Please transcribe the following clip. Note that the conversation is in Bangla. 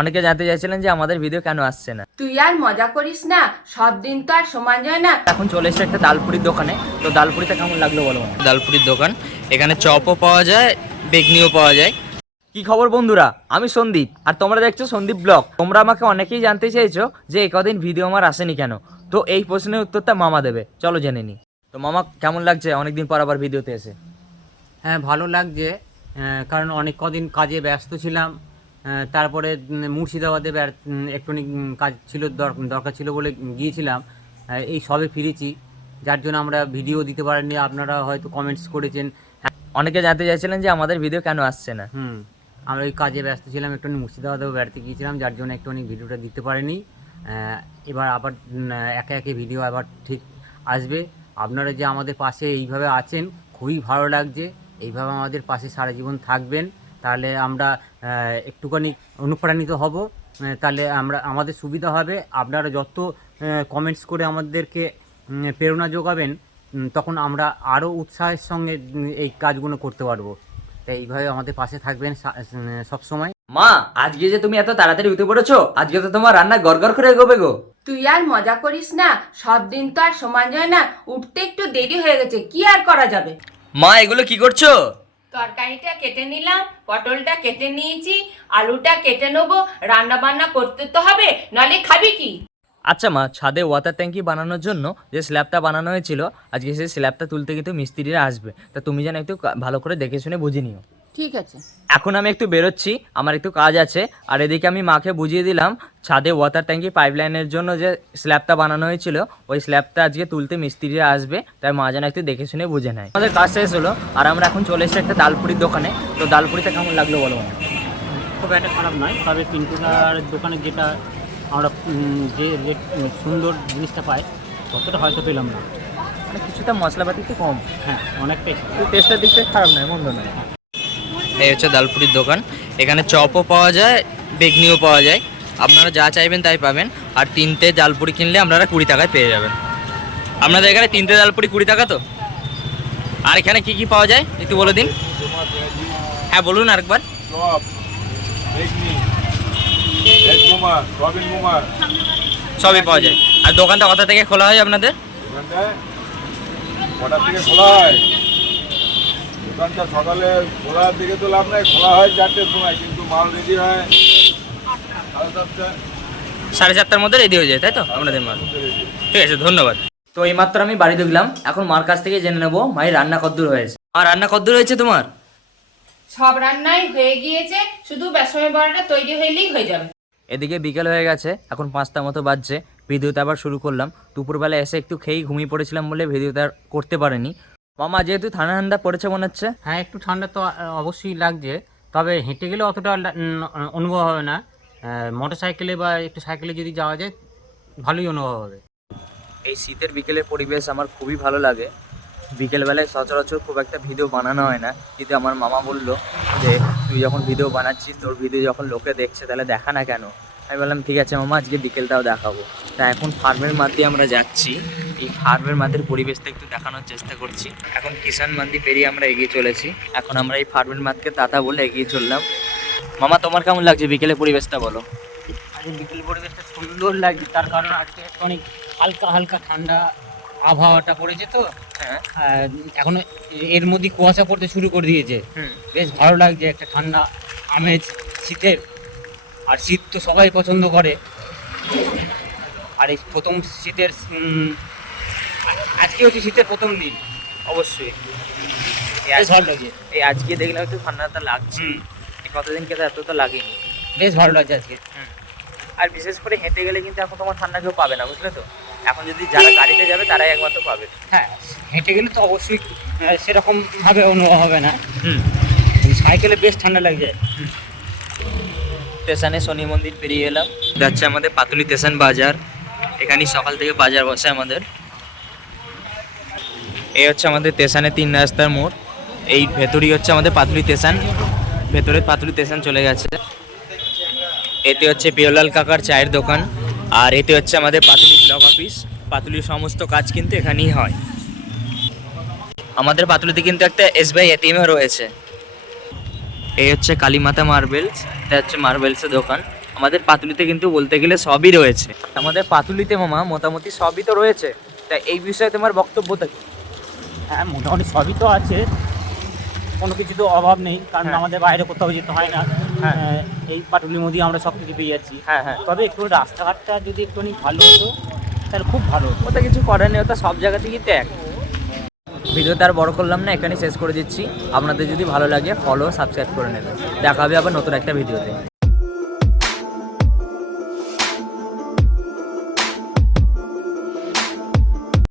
অনেকে জানতে চাইছিলেন যে আমাদের ভিডিও কেন আসছে না। তুই আর মজা করিস না সব দিন তো আর সমান যায় না। এখন চলে এসেছে একটা ডালপুরির দোকানে। তো ডালপুরিটা কেমন লাগল বলো ডালপুরির দোকান। এখানে চপও পাওয়া যায় বেগনিও পাওয়া যায়। কি খবর বন্ধুরা? আমি সন্দীপ। আর তোমরা দেখছ সন্দীপ ব্লগ। তোমরা আমাকে অনেকেই জানতে চেয়েছো যে এই কদিন ভিডিও আমার আসেনি কেন। তো এই প্রশ্নের উত্তরটা মামা দেবে। চলো জেনে নি। তো মামা কেমন লাগছে? অনেকদিন পর আবার ভিডিওতে এসে। হ্যাঁ ভালো লাগছে। কারণ অনেক কদিন কাজে ব্যস্ত ছিলাম। তারপরে মুর্শিদাবাদে উম, কাজ ছিল দর- দরকার ছিল বলে গিয়েছিলাম। এই সবে ফিরেছি। যার জন্য আমরা ভিডিও দিতে পারিনি। আপনারা হয়তো কমেন্টস করেছেন। হ্যাঁ, অনেকে জানতে চাইছিলেন যে আমাদের ভিডিও কেন আসছে না। হুম। আমরা ওই কাজে ব্যস্ত ছিলাম একটুখানি মুর্শিদাবাদেও বেড়াতে গিয়েছিলাম যার জন্য একটুখানি ভিডিওটা দিতে পারিনি। এবার আবার একে একে ভিডিও আবার ঠিক আসবে। আপনারা যে আমাদের পাশে এইভাবে আছেন খুবই ভালো লাগছে। এইভাবে আমাদের পাশে সারা জীবন থাকবেন। তাহলে আমরা একটুখানি অনুপ্রাণিত হব। তাহলে আমরা আমাদের সুবিধা হবে। আপনারা যত কমেন্টস করে আমাদেরকে প্রেরণা যোগাবেন তখন আমরা আরও উৎসাহের সঙ্গে এই কাজগুলো করতে পারব। তাই এইভাবে আমাদের পাশে থাকবেন সবসময়। মা আজকে যে তুমি এত তাড়াতাড়ি উঠে পড়েছো আজকে তো তোমার রান্না গড়গড় করে এগোবে গো। তুই আর মজা করিস না সব দিন তো আর সমান যায় না উঠতে একটু দেরি হয়ে গেছে কি আর করা যাবে? মা এগুলো কি করছ? তরকারিটা কেটে নিলাম, পটলটা কেটে নিয়েছি, আলুটা কেটে নেব রান্না বান্না করতে তো হবে, নালে খাবি কি? আচ্ছা মা, ছাদে ওয়াটার ট্যাঙ্কি বানানোর জন্য যে স্ল্যাবটা বানানো হয়েছিল, আজকে সেই স্ল্যাবটা তুলতে কিন্তু মিস্ত্রিরা আসবে। তা তুমি যেন একটু ভালো করে দেখে শুনে বুঝে নিও। ঠিক আছে। এখন আমি একটু বেরোচ্ছি আমার একটু কাজ আছে। আর এদিকে আমি মাকে বুঝিয়ে দিলাম ছাদে ওয়াটার ট্যাঙ্কি পাইপলাইনের জন্য যে স্ল্যাবটা বানানো হয়েছিল ওই স্ল্যাবটা আজকে তুলতে মিস্ত্রিরা আসবে তাই মা যেন একটু দেখে শুনে বুঝে নেয়। আমাদের কাজ শেষ হলো আর আমরা এখন চলে এসেছি একটা ডালপুরির দোকানে। তো ডালপুরিটা কেমন লাগল বলো? খুব একটা খারাপ নয় তবে পিন্টুদার দোকানে যেটা আমরা যে রেট সুন্দর জিনিসটা পাই ততটা হয়তো পেলাম না। মানে কিছুটা মশলাপাতি একটু কম। হ্যাঁ অনেকটাই। টেস্টের দিক থেকে খারাপ নয় মন্দ নয়। এই হচ্ছে ডালপুরির দোকান। এখানে চপও পাওয়া যায় বেগনিও পাওয়া যায়। আপনারা যা চাইবেন তাই পাবেন। আর তিনটে ডালপুরি কিনলে আপনারা কুড়ি টাকায় পেয়ে যাবেন। আপনাদের এখানে তিনটে ডালপুরি কুড়ি টাকা তো? আর এখানে কি কি পাওয়া যায়? একটু বলে দিন। হ্যাঁ বলুন আরেকবার। সবই পাওয়া যায়। আর দোকানটা কোথা থেকে খোলা হয় আপনাদের? খোলা হয়? দোকানটা সকালে খোলার দিকে তো লাভ নাই খোলা হয় চারটের সময় কিন্তু মাল রেডি হয় সাড়ে সাতটা সাড়ে চারটার মধ্যে রেডি হয়ে যায় তাই তো? আপনাদের মাল। ঠিক আছে ধন্যবাদ। তো এইমাত্র আমি বাড়ি ঢুকলাম এখন মার কাছ থেকে জেনে নেব মায়ের রান্না কদ্দূর হয়েছে। আর রান্না কদ্দূর হয়েছে তোমার? সব রান্নাই হয়ে গিয়েছে শুধু বেসমের বড়াটা তৈরি হইলেই হয়ে যাবে। এদিকে বিকেল হয়ে গেছে এখন পাঁচটা মতো বাজছে। ভিডিওটা আবার শুরু করলাম। দুপুরবেলা এসে একটু খেয়েই ঘুমিয়ে পড়েছিলাম বলে ভিডিওটা আর করতে পারিনি। মামা যেহেতু ঠান্ডা ঠান্ডা পড়েছে মনে হচ্ছে। হ্যাঁ একটু ঠান্ডা তো অবশ্যই লাগছে। তবে হেঁটে গেলে অতটা অনুভব হবে না। মোটর সাইকেলে বা একটু সাইকেলে যদি যাওয়া যায় ভালোই অনুভব হবে। এই শীতের বিকেলের পরিবেশ আমার খুবই ভালো লাগে। বিকেলবেলায় সচরাচর খুব একটা ভিডিও বানানো হয় না। কিন্তু আমার মামা বলল যে তুই যখন ভিডিও বানাচ্ছিস তোর ভিডিও যখন লোকে দেখছে তাহলে দেখা না কেন? আমি বললাম ঠিক আছে মামা আজকে বিকেলটাও দেখাবো। তা এখন ফার্মের মাঠে আমরা যাচ্ছি। এই ফার্মের মাঠের পরিবেশটা একটু দেখানোর চেষ্টা করছি। এখন কিষান মান্দি পেরিয়ে আমরা এগিয়ে চলেছি। এখন আমরা এই ফার্মের মাঠকে তাতা বলে এগিয়ে চললাম। মামা তোমার কেমন লাগছে? বিকেলের পরিবেশটা বলো। আজকে বিকেল পরিবেশটা সুন্দর লাগছে। তার কারণ আজকে অনেক হালকা হালকা ঠান্ডা আবহাওয়াটা পড়েছে তো। হ্যাঁ। এখন এর মধ্যে কুয়াশা পড়তে শুরু করে দিয়েছে। বেশ ভালো লাগছে একটা ঠান্ডা আমেজ শীতের। আর শীত তো সবাই পছন্দ করে। আর এই প্রথম শীতের আজকে হচ্ছে শীতের প্রথম দিন অবশ্যই। বেশ ভালো লাগছে এই আজকে দেখলাম একটু ঠান্ডাটা লাগছে। এই কতদিনকে তো এতটা লাগেনি। বেশ ভালো লাগছে আজকে। আর বিশেষ করে হেঁটে গেলে কিন্তু এখন তোমার ঠান্ডা কেউ পাবে না বুঝলে তো? এখন যদি যারা গাড়িতে যাবে তারাই একমাত্র পাবে। হ্যাঁ হেঁটে গেলে তো অবশ্যই আহ, সেরকমভাবে অনুভব হবে না। হুম। সাইকেলে বেশ ঠান্ডা লাগছে। স্টেশনে শনি মন্দির পেরিয়ে এলাম। যাচ্ছে আমাদের পাতুলি স্টেশন বাজার। এখানে সকাল থেকে বাজার বসে আমাদের। এই হচ্ছে আমাদের স্টেশনে তিন রাস্তার মোড়। এই ভেতরই হচ্ছে আমাদের পাতুলি স্টেশন। ভেতরে পাতুলি স্টেশন চলে গেছে। এতে হচ্ছে পিওলাল কাকার চায়ের দোকান। আর এতে হচ্ছে আমাদের পাতুলি ব্লক অফিস। পাতুলির সমস্ত কাজ কিন্তু এখানেই হয়। আমাদের পাতুলিতে কিন্তু একটা এসবিআই এটিএমও রয়েছে। এই হচ্ছে কালীমাতা মার্বেলস এটা হচ্ছে মার্বেলসের দোকান। আমাদের পাতুলিতে কিন্তু বলতে গেলে সবই রয়েছে। আমাদের পাতুলিতে মামা মোটামুটি সবই তো রয়েছে। তা এই বিষয়ে তোমার বক্তব্যটা কি? হ্যাঁ মোটামুটি সবই তো আছে। কোনো কিছু তো অভাব নেই কারণ হ্যাঁ। আমাদের বাইরে কোথাও যেতে হয় না। হ্যাঁ। এই পাটুলির মধ্যেই আমরা সব কিছু পেয়ে যাচ্ছি। হ্যাঁ হ্যাঁ। তবে একটু রাস্তাঘাটটা যদি একটুখানি ভালো হতো তাহলে খুব ভালো হতো। ওটা কিছু করার নেই ওটা সব জায়গা থেকেই ত্যাগ ভিডিওতে আর বড় করলাম না এখানে শেষ করে দিচ্ছি। আপনাদের যদি ভালো লাগে ফলো সাবস্ক্রাইব করে নেবেন। দেখা হবে আবার নতুন একটা ভিডিওতে।